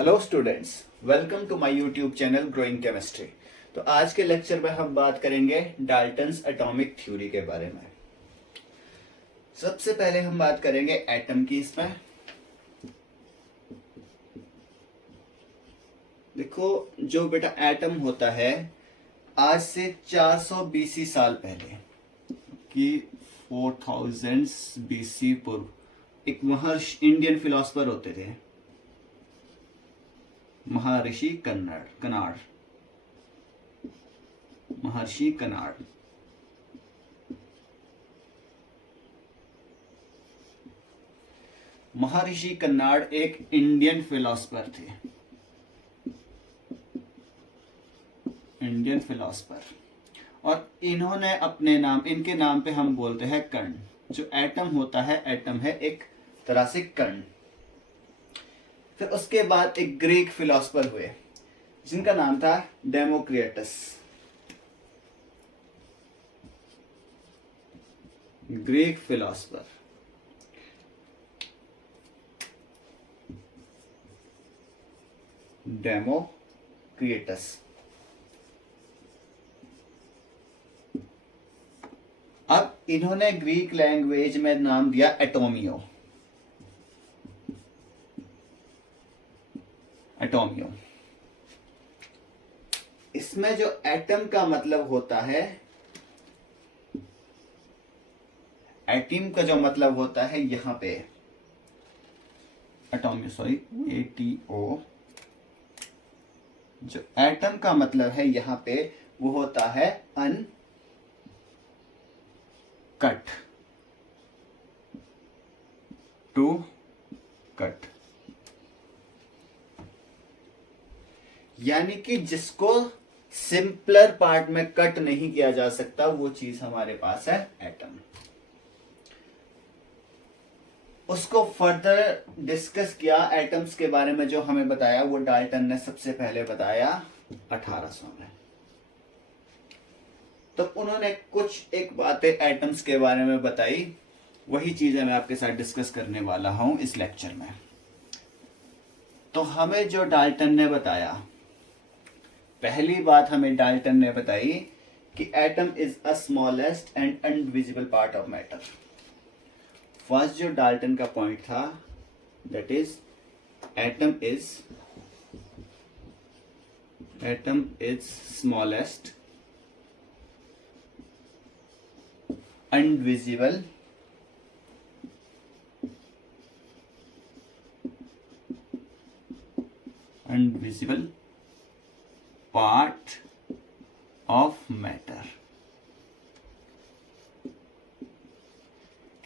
Hello students, welcome to my YouTube channel growing chemistry. तो आज के लेक्चर में हम बात करेंगे डाल्टन्स एटॉमिक थ्योरी के बारे में। सबसे पहले हम बात करेंगे एटम की। इसमें देखो, जो बेटा एटम होता है, आज से 400 बीसी साल पहले कि 4000 बीसी पूर्व एक महर्षि इंडियन फिलोसफर होते थे, महर्षि कनाड। महर्षि कनाड महर्षि कन्नाड एक इंडियन फिलोसफर थे। Indian philosopher. और इन्होंने अपने नाम, इनके नाम पे हम बोलते हैं कण। जो एटम होता है, एटम है एक तरह से कण। फिर उसके बाद एक ग्रीक फिलोसफर हुए जिनका नाम था डेमोक्रिटस। Greek philosopher. डेमोक्रिटस। अब इन्होंने ग्रीक लैंग्वेज में नाम दिया एटोमियो। एटोमियो। इसमें जो एटम का मतलब होता है, एटम का जो मतलब होता है यहां पे एटोमियो, सॉरी, ATO। जो एटम का मतलब है यहां पे वो होता है अनकट, टू कट। यानी कि जिसको सिंपलर पार्ट में कट नहीं किया जा सकता, वो चीज हमारे पास है एटम। उसको फर्दर डिस्कस किया एटम्स के बारे में। जो हमें बताया वो डाल्टन ने सबसे पहले बताया 1800 में। तो उन्होंने कुछ एक बातें एटम्स के बारे में बताई, वही चीजें मैं आपके साथ डिस्कस करने वाला हूं इस लेक्चर में। तो हमें जो डाल्टन ने बताया, पहली बात हमें डाल्टन ने बताई कि atom is a smallest and invisible part of matter. First जो डाल्टन का पॉइंट था, that is atom is smallest invisible part of matter.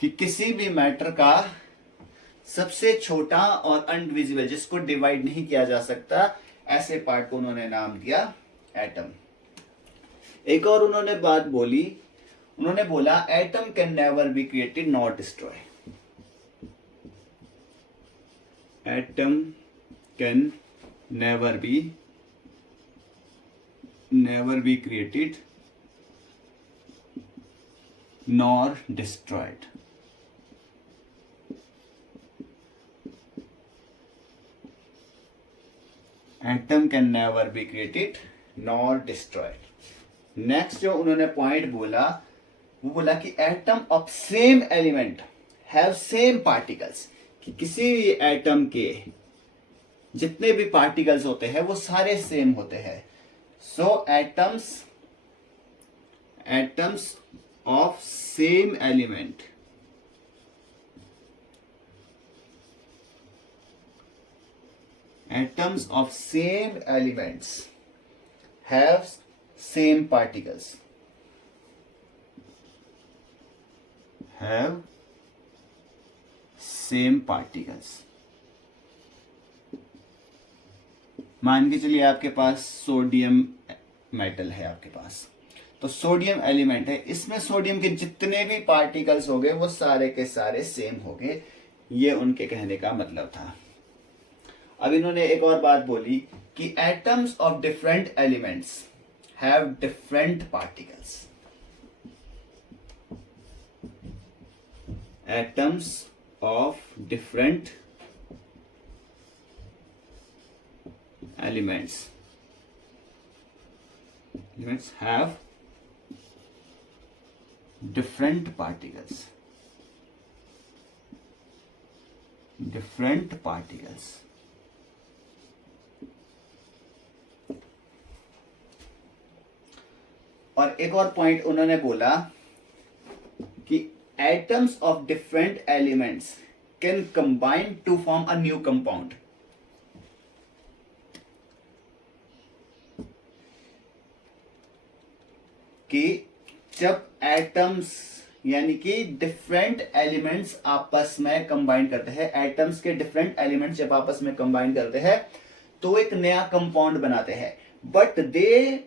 कि किसी भी मैटर का सबसे छोटा और अनविजिबल, जिसको डिवाइड नहीं किया जा सकता, ऐसे पार्ट को उन्होंने नाम दिया एटम। एक और उन्होंने बात बोली, उन्होंने बोला atom can never be created not destroy. Atom can never be created nor destroyed. Atom can never be created nor destroyed. Next जो उन्होंने पॉइंट बोला, वो बोला कि atom of same element have same particles. कि किसी भी एटम के जितने भी पार्टिकल्स होते हैं वो सारे सेम होते हैं। So atoms of same element atoms of same elements have same particles. मान के चलिए आपके पास सोडियम मेटल है आपके पास, तो सोडियम एलिमेंट है, इसमें सोडियम के जितने भी पार्टिकल्स हो गए वो सारे के सारे सेम हो गए। ये उनके कहने का मतलब था। अब इन्होंने एक और बात बोली कि atoms of different elements have different particles. Atoms of different elements have different particles. और एक और पॉइंट उन्होंने बोला कि atoms of different elements can combine to form a new compound. कि जब एटम्स यानी कि डिफरेंट एलिमेंट्स आपस में कंबाइन करते हैं, एटम्स के डिफरेंट एलिमेंट्स जब आपस में कंबाइन करते हैं तो एक नया कंपाउंड बनाते हैं, but they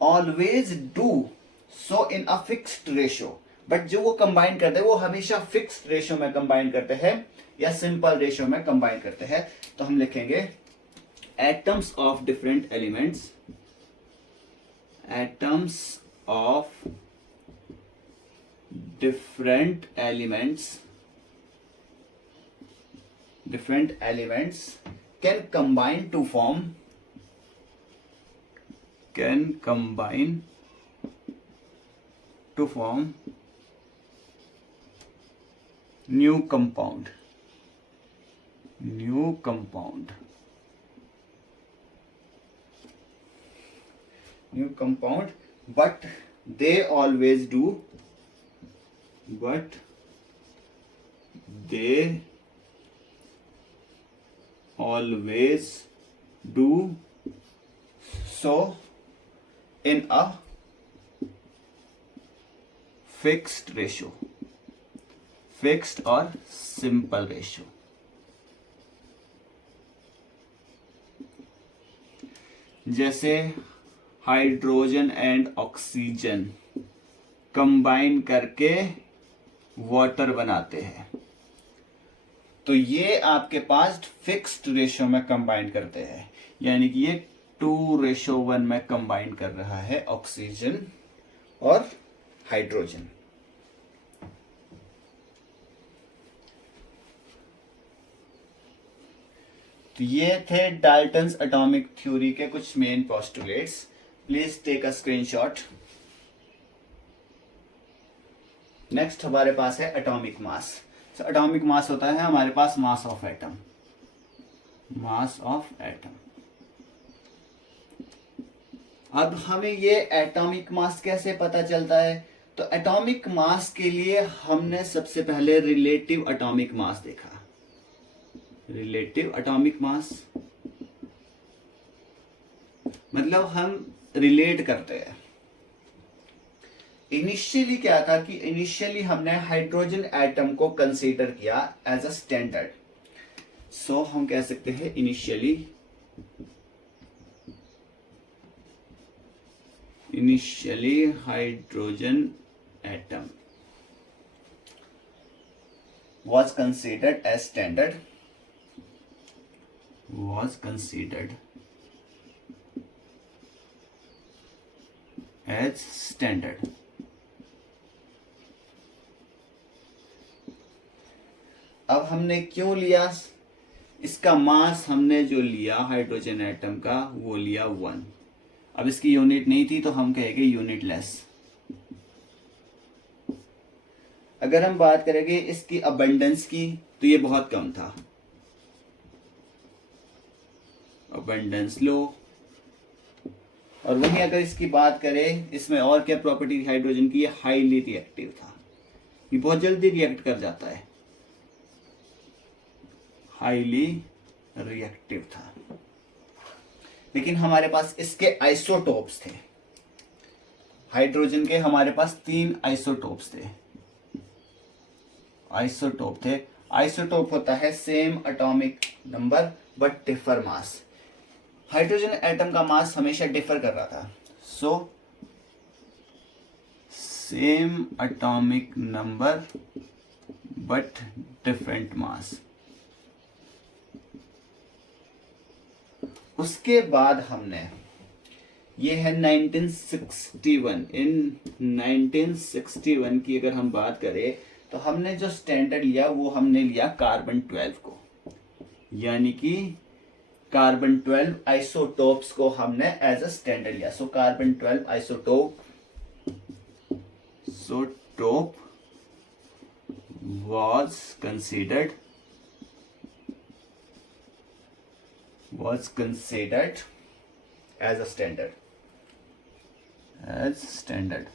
always do so in a fixed ratio. But जो वो कंबाइन करते हैं वो हमेशा फिक्स्ड रेशियो में कंबाइन करते हैं या सिंपल रेशियो में कंबाइन करते हैं. तो हम लिखेंगे atoms of different elements, atoms of different elements can combine to form new compound. But they always do so in a fixed ratio, fixed or simple ratio. जैसे हाइड्रोजन एंड ऑक्सीजन कंबाइन करके water बनाते हैं, तो ये आपके पास fixed ratio में combine करते हैं, यानी कि ये 2:1 में कंबाइन कर रहा है ऑक्सीजन और हाइड्रोजन. तो ये थे डाल्टन्स एटॉमिक थ्योरी के कुछ main postulates. Please take a screenshot. Next हमारे पास है एटॉमिक मास. एटॉमिक मास होता है हमारे पास मास ऑफ एटम. अब हमें ये एटॉमिक मास कैसे पता चलता है? तो एटॉमिक मास के लिए हमने सबसे पहले रिलेटिव एटॉमिक मास देखा. रिलेटिव एटॉमिक मास मतलब हम रिलेट करते हैं. इनिशियली क्या था कि इनिशियली हमने हाइड्रोजन एटम को कंसीडर किया एज अ स्टैंडर्ड. सो हम कह सकते हैं initially hydrogen atom was considered as standard. अब हमने क्यों लिया? इसका मास हमने जो लिया हाइड्रोजन एटम का वो लिया 1. अब इसकी यूनिट नहीं थी तो हम कहेंगे यूनिट लेस. अगर हम बात करेंगे इसकी अबंडेंस की तो ये बहुत कम था, अबंडेंस लो. और वहीं अगर इसकी बात करें इसमें और क्या प्रॉपर्टी थी हाइड्रोजन की? ये हाईली रिएक्टिव था, ये बहुत जल्दी रिएक्ट कर जाता है, हाईली रिएक्टिव था. लेकिन हमारे पास इसके आइसोटोप्स थे. हाइड्रोजन के हमारे पास 3 आइसोटोप्स थे. आइसोटोप होता है same atomic number but differ mass. Hydrogen atom का मास हमेशा डिफर कर रहा था. So same atomic number but different mass. उसके बाद हमने ये है 1961. इन 1961 की अगर हम बात करें तो हमने जो स्टैंडर्ड लिया वो हमने लिया कार्बन 12 को, यानी कि कार्बन 12 आइसोटोप्स को हमने एज अ स्टैंडर्ड लिया. So carbon 12 isotope was considered as a standard. As standard.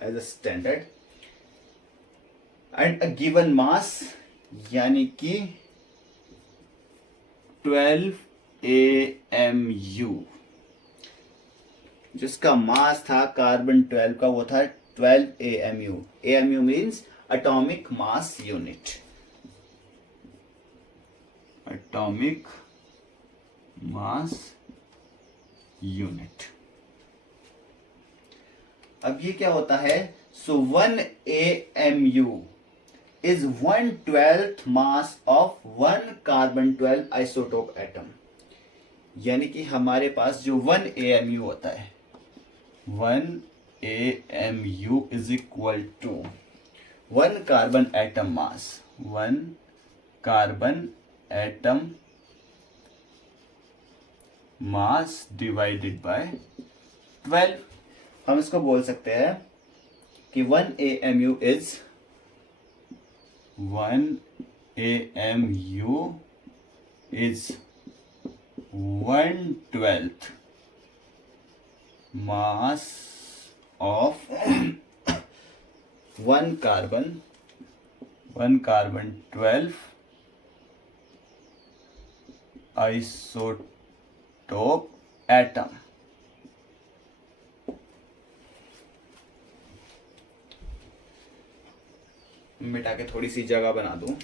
As a standard. And a given mass यानी कि 12 AMU, जिसका मास था कार्बन 12 का वो था 12 AMU. AMU means atomic mass unit. Atomic mass unit. अब ये क्या होता है? सो 1 AMU is 1/12 mass of 1 carbon 12 isotope atom. यानी कि हमारे पास जो 1 AMU होता है, 1 AMU is equal to 1 carbon atom mass, 1 carbon atom mass divided by 12. हम इसको बोल सकते हैं कि 1 AMU is 1 AMU is 1/12 mass of 1 carbon 12 isotope atom. मिटा के थोड़ी सी जगह बना दूं.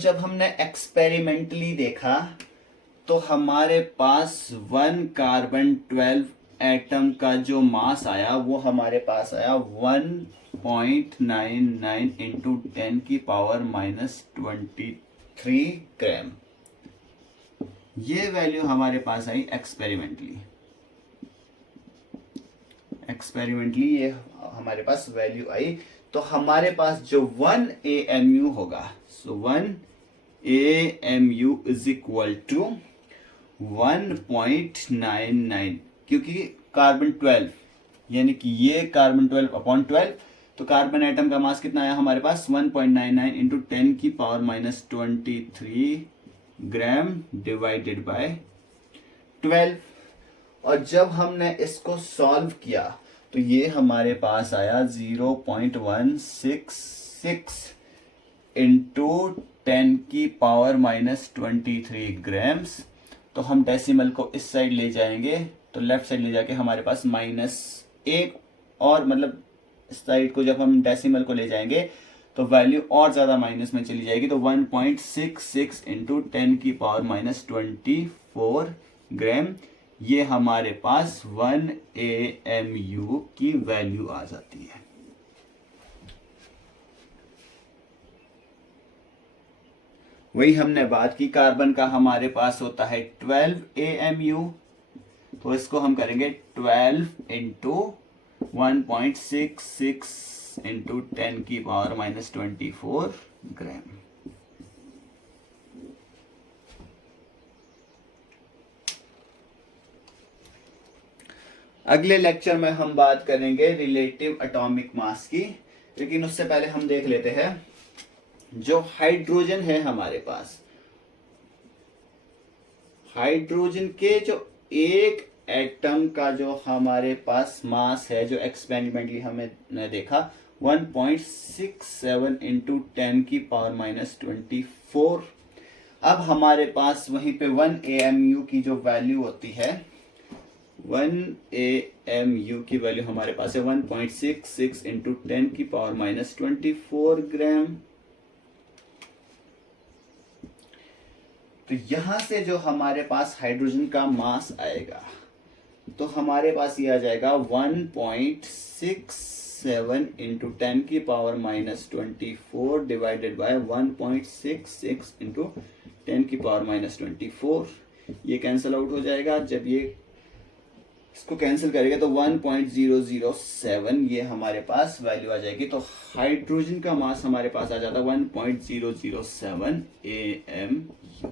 जब हमने एक्सपेरिमेंटली देखा तो हमारे पास 1 कार्बन 12 एटम का जो मास आया वो हमारे पास आया 1.99 इंटू 10 की पावर -23 ग्राम. ये वैल्यू हमारे पास आई एक्सपेरिमेंटली ये हमारे पास वैल्यू आई. तो हमारे पास जो 1 AMU होगा, सो 1 AMU इज इक्वल टू 1.99, क्योंकि कार्बन 12 यानी कि ये कार्बन 12 अपॉन 12, तो कार्बन एटम का मास कितना आया हमारे पास 1.99 इंटू 10 की पावर -23 ग्राम डिवाइडेड बाय 12. और जब हमने इसको सॉल्व किया तो ये हमारे पास आया 0.166 इंटू 10 की पावर -23 ग्राम्स. तो हम डेसिमल को इस साइड ले जाएंगे तो लेफ्ट साइड ले जाके हमारे पास -1, और मतलब इस साइड को जब हम डेसिमल को ले जाएंगे तो वैल्यू और ज्यादा माइनस में चली जाएगी. तो 1.66 इंटू 10 की पावर -24 ग्राम, ये हमारे पास 1 AMU की वैल्यू आ जाती है. वही हमने बात की, कार्बन का हमारे पास होता है 12 AMU, तो इसको हम करेंगे 12 इंटू 1.66 इंटू 10 की पावर -24 ग्राम. अगले लेक्चर में हम बात करेंगे रिलेटिव एटॉमिक मास की, लेकिन उससे पहले हम देख लेते हैं जो हाइड्रोजन है हमारे पास, हाइड्रोजन के जो एक एटम का जो हमारे पास मास है, जो एक्सपेरिमेंटली हमने देखा 1.67 इंटू 10 की पावर -24. अब हमारे पास वहीं पे 1 AMU की जो वैल्यू होती है, 1 AMU की वैल्यू हमारे पास है 1.66 इंटू 10 की पावर -24 ग्राम. तो यहां से जो हमारे पास हाइड्रोजन का मास आएगा तो हमारे पास ये आ जाएगा 1.67 इंटू 10 की power minus 24 divided by 1.66 into 10 की पावर माइनस 24। ये कैंसिल आउट हो जाएगा। जब ये इसको कैंसिल करेगा तो 1.007 ये हमारे पास वैल्यू आ जाएगी। तो हाइड्रोजन का मास हमारे पास आ जाता 1.007 AMU।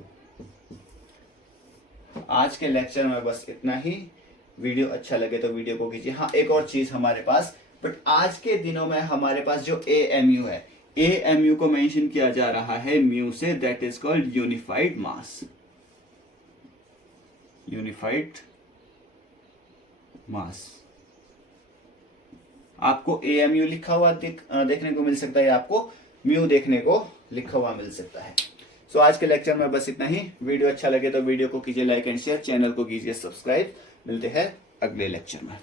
आज के लेक्चर में बस इतना ही। वीडियो अच्छा लगे तो वीडियो को कीजिए। हाँ, एक और चीज हमारे पास, बट आज के दिनों में हमारे पास जो AMU है, AMU को मेंशन किया जा रहा है म्यू से, that is called unified mass. Unified mass आपको AMU लिखा हुआ देखने को मिल सकता है, आपको म्यू देखने को लिखा हुआ मिल सकता है। सो आज के लेक्चर में बस इतना ही। वीडियो अच्छा लगे तो वीडियो को कीजिए लाइक एंड शेयर, चैनल को कीजिए सब्सक्राइब। मिलते हैं अगले लेक्चर में।